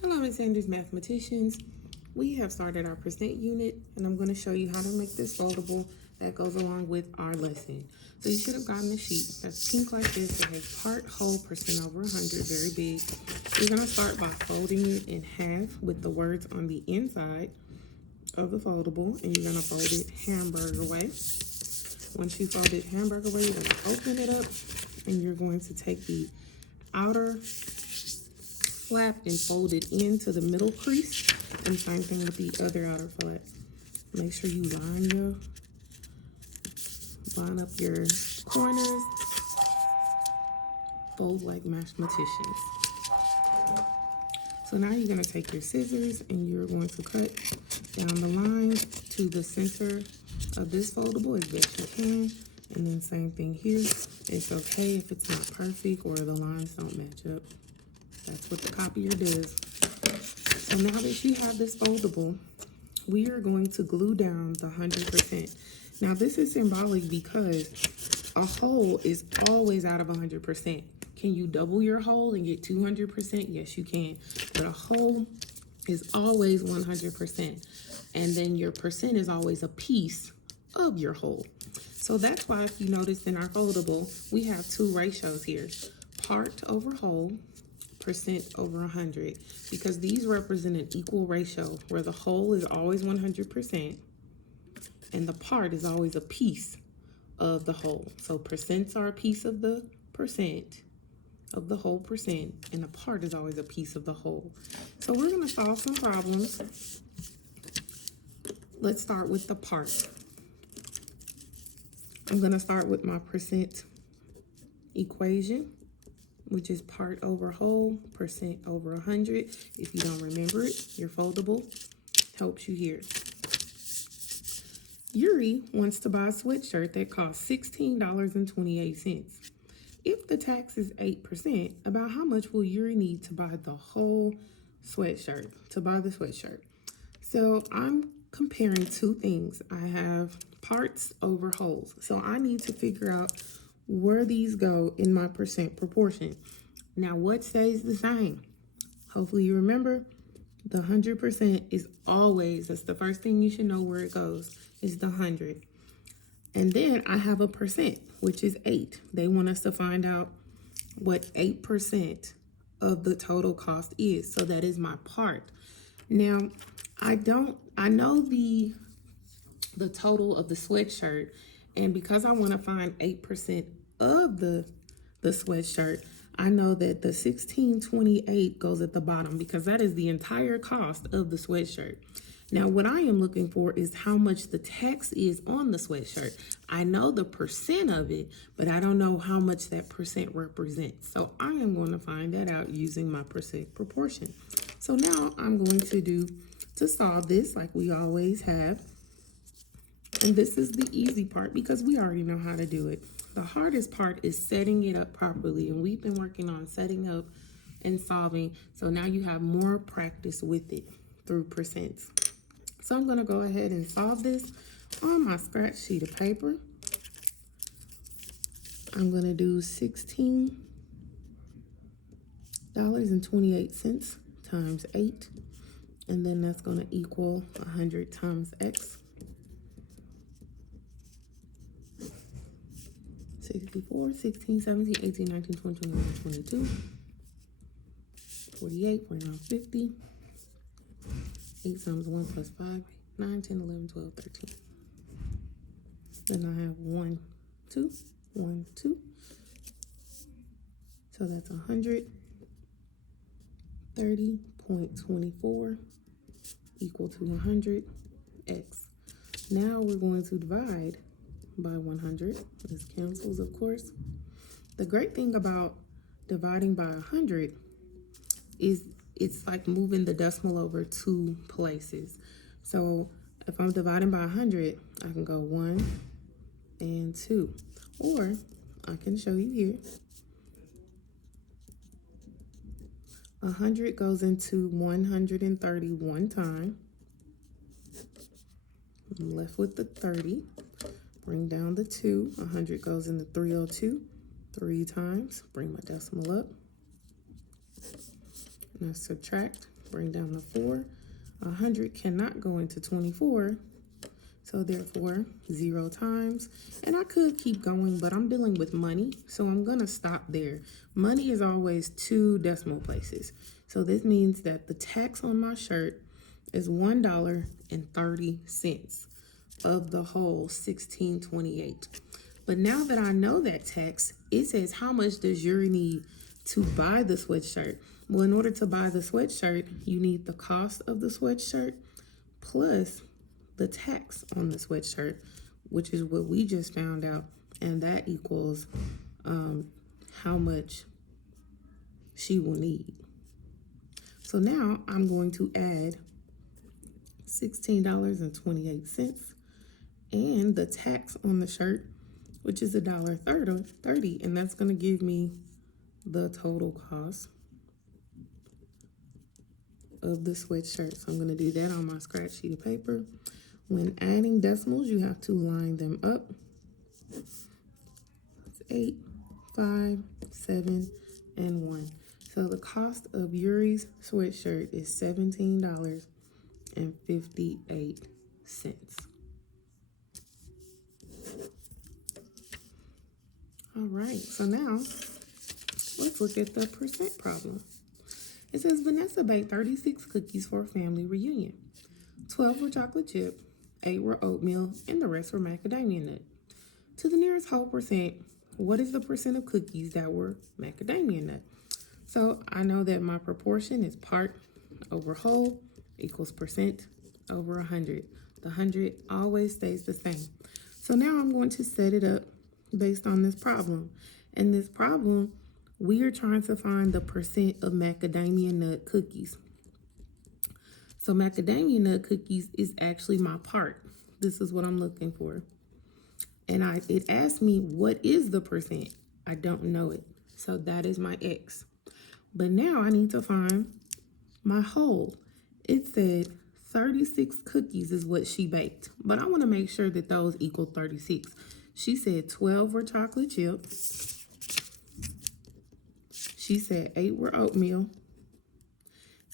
Hello, Miss Sanders mathematicians. We have started our percent unit, and I'm going to show you how to make this foldable that goes along with our lesson. So you should have gotten a sheet that's pink like this that has part, whole, percent over 100, very big. You're going to start by folding it in half with the words on the inside of the foldable, and you're going to fold it hamburger way. Once you fold it hamburger way, you're going to open it up, and you're going to take the outer flap and fold it into the middle crease, and same thing with the other outer flap. Make sure you line up your corners, fold like mathematicians. So now you're going to take your scissors and you're going to cut down the line to the center of this foldable as best you can, and then same thing here. It's okay if it's not perfect or the lines don't match up. That's what the copier does. So now that you have this foldable, we are going to glue down the 100%. Now this is symbolic because a whole is always out of 100%. Can you double your whole and get 200%? Yes, you can. But a whole is always 100%. And then your percent is always a piece of your whole. So that's why if you notice in our foldable, we have two ratios here. Part over whole, percent over 100, because these represent an equal ratio where the whole is always 100% and the part is always a piece of the whole. So percents are a piece of the percent of the whole percent, and the part is always a piece of the whole. So we're going to solve some problems. Let's start with the part. I'm going to start with my percent equation, which is part over whole, percent over 100. If you don't remember it, your foldable helps you here. Yuri wants to buy a sweatshirt that costs $16.28. If the tax is 8%, about how much will Yuri need to buy the whole sweatshirt, So I'm comparing two things. I have parts over wholes. So I need to figure out where these go in my percent proportion. Now, what stays the same? Hopefully you remember, the 100% is always, that's the first thing you should know where it goes, is the 100. And then I have a percent, which is 8. They want us to find out what 8% of the total cost is. So that is my part. Now, I know the total of the sweatshirt, and because I want to find 8% of the sweatshirt, I know that the $16.28 goes at the bottom because that is the entire cost of the sweatshirt. Now, what I am looking for is how much the tax is on the sweatshirt. I know the percent of it, but I don't know how much that percent represents. So I am going to find that out using my percent proportion. So now I'm going to solve this like we always have. And this is the easy part because we already know how to do it. The hardest part is setting it up properly, and we've been working on setting up and solving, so now you have more practice with it through percents. So I'm going to go ahead and solve this on my scratch sheet of paper. I'm going to do $16.28 times 8, and then that's going to equal 100 times x. 64, 16, 17, 18, 19, 20, 21, 22, 48, we're now 50. 8 times 1 plus 5, 9, 10, 11, 12, 13. Then I have 1, 2, 1, 2. So that's 130.24 equal to 100x. Now we're going to divide by 100. This cancels, of course. The great thing about dividing by 100 is it's like moving the decimal over 2 places. So if I'm dividing by 100, I can go 1 and 2. Or I can show you here. 100 goes into 130 one time. I'm left with the 30. Bring down the 2. 100 goes into 302 3 times. Bring my decimal up. Now subtract Bring down the 4. 100 cannot go into 24. So therefore, 0 times. And I could keep going, but I'm dealing with money, so I'm going to stop there. Money is always 2 decimal places. So this means that the tax on my shirt is $1.30 of the whole 1628. But now that I know that tax, it says how much does Yuri need to buy the sweatshirt? Well, in order to buy the sweatshirt, you need the cost of the sweatshirt plus the tax on the sweatshirt, which is what we just found out, and that equals how much she will need. So now I'm going to add $16.28 and the tax on the shirt, which is $1.30, and that's going to give me the total cost of the sweatshirt. So I'm going to do that on my scratch sheet of paper. When adding decimals, you have to line them up. It's 8, 5, 7, and 1. So the cost of Yuri's sweatshirt is $17.58. All right, so now let's look at the percent problem. It says Vanessa baked 36 cookies for a family reunion. 12 were chocolate chip, 8 were oatmeal, and the rest were macadamia nut. To the nearest whole percent, what is the percent of cookies that were macadamia nut? So I know that my proportion is part over whole equals percent over 100. The 100 always stays the same. So now I'm going to set it up based on this problem. In this problem, we are trying to find the percent of macadamia nut cookies. So macadamia nut cookies is actually my part. This is what I'm looking for. And it asked me, what is the percent? I don't know it. So that is my X. But now I need to find my whole. It said 36 cookies is what she baked. But I want to make sure that those equal 36. She said 12 were chocolate chip. She said 8 were oatmeal.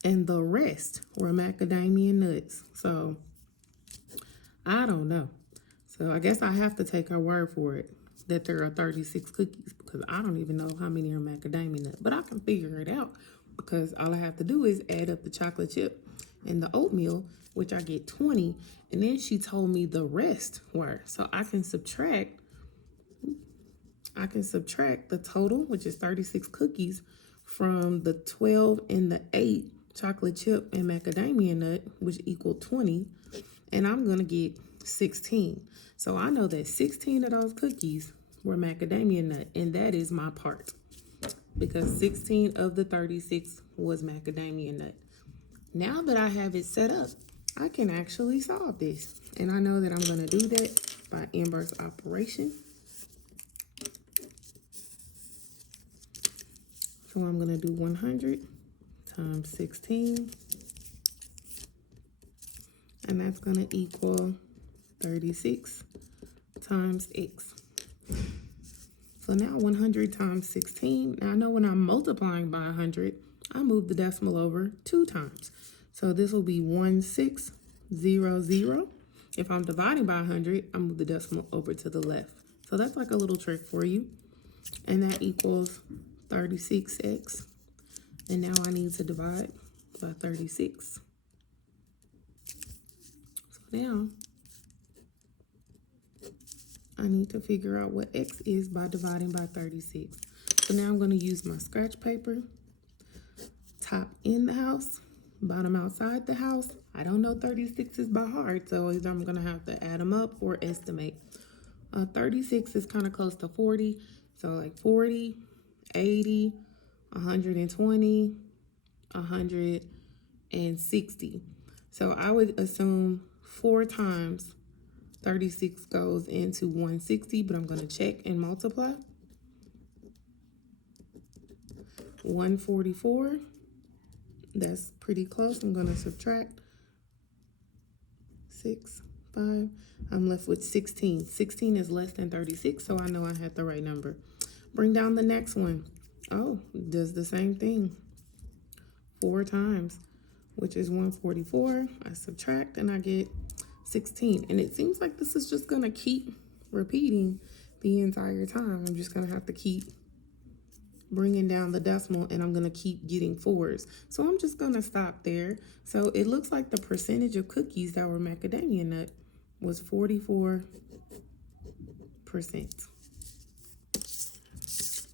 And the rest were macadamia nuts. So I don't know. So I guess I have to take her word for it that there are 36 cookies because I don't even know how many are macadamia nut. But I can figure it out because all I have to do is add up the chocolate chip and the oatmeal, which I get 20. And then she told me the rest were. So I can subtract the total, which is 36 cookies, from the 12 and the 8 chocolate chip and macadamia nut, which equal 20. And I'm going to get 16. So I know that 16 of those cookies were macadamia nut, and that is my part because 16 of the 36 was macadamia nut. Now that I have it set up, I can actually solve this. And I know that I'm going to do that by inverse operation. So I'm going to do 100 times 16. And that's going to equal 36 times X. So now 100 times 16. Now I know when I'm multiplying by 100, I move the decimal over 2 times. So this will be 1600. If I'm dividing by 100, I move the decimal over to the left. So that's like a little trick for you. And that equals 36X. And now I need to divide by 36. So now I need to figure out what X is by dividing by 36. So now I'm going to use my scratch paper. Top in the house, bottom outside the house. I don't know 36s by heart, so either I'm going to have to add them up or estimate. 36 is kind of close to 40. So like 40, 80, 120, 160. So I would assume 4 times 36 goes into 160, but I'm going to check and multiply. 144. That's pretty close. I'm going to subtract 6, 5. I'm left with 16. 16 is less than 36, so I know I had the right number. Bring down the next one. Oh, does the same thing. 4 times which is 144. I subtract and I get 16. And it seems like this is just gonna keep repeating the entire time. I'm just gonna have to keep bringing down the decimal, and I'm gonna keep getting fours. So I'm just gonna stop there. So it looks like the percentage of cookies that were macadamia nut was 44%.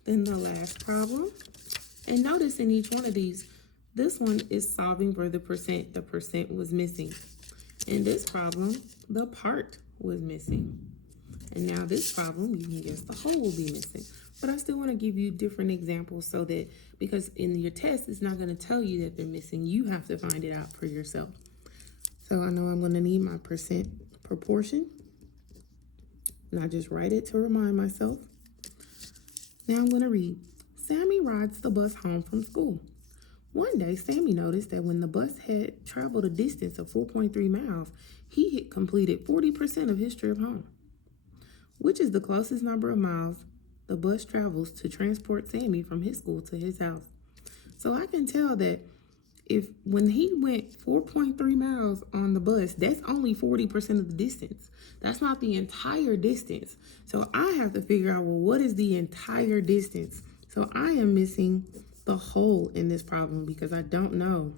Then the last problem, and notice in each one of these, this one is solving for the percent was missing. In this problem, the part was missing. And now this problem, you can guess the whole will be missing. But I still want to give you different examples so that, because in your test, it's not going to tell you that they're missing. You have to find it out for yourself. So I know I'm going to need my percent proportion. And I just write it to remind myself. Now I'm going to read. Sammy rides the bus home from school. One day, Sammy noticed that when the bus had traveled a distance of 4.3 miles, he had completed 40% of his trip home. Which is the closest number of miles the bus travels to transport Sammy from his school to his house? So I can tell that when he went 4.3 miles on the bus, that's only 40% of the distance. That's not the entire distance. So I have to figure out, well, what is the entire distance? So I am missing the whole in this problem because I don't know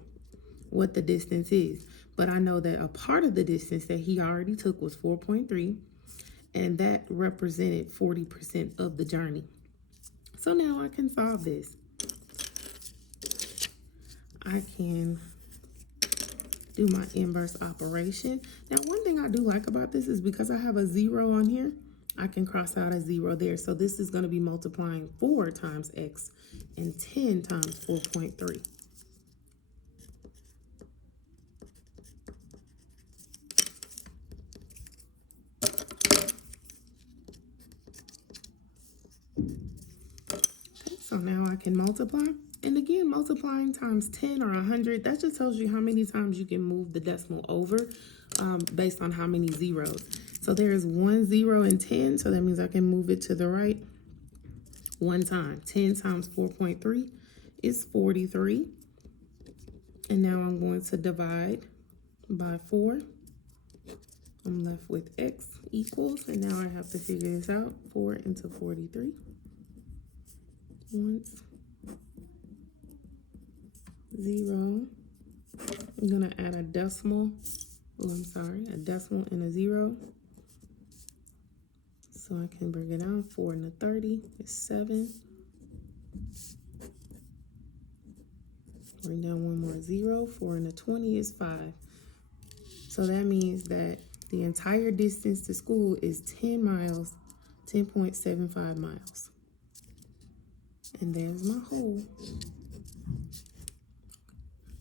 what the distance is. But I know that a part of the distance that he already took was 4.3, and that represented 40% of the journey. So now I can solve this. I can do my inverse operation. Now, one thing I do like about this is because I have a 0 on here, I can cross out a 0 there. So this is going to be multiplying 4 times x and 10 times 4.3. Okay, so now I can multiply. And again, multiplying times 10 or 100, that just tells you how many times you can move the decimal over based on how many zeros. So there's 1 0 in 10, so that means I can move it to the right one time. 10 times 4.3 is 43. And now I'm going to divide by 4. I'm left with x equals, and now I have to figure this out. 4 into 43. Once. 0. I'm going to add a decimal. Oh, I'm sorry, a decimal and a 0. So I can bring it down. 4 into 30 is 7. Bring down one more 0. 4 into 20 is 5. So that means that the entire distance to school is 10 miles, 10.75 miles. And there's my whole.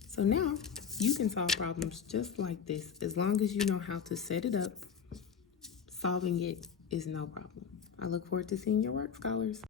So now you can solve problems just like this. As long as you know how to set it up, solving it is no problem. I look forward to seeing your work, scholars.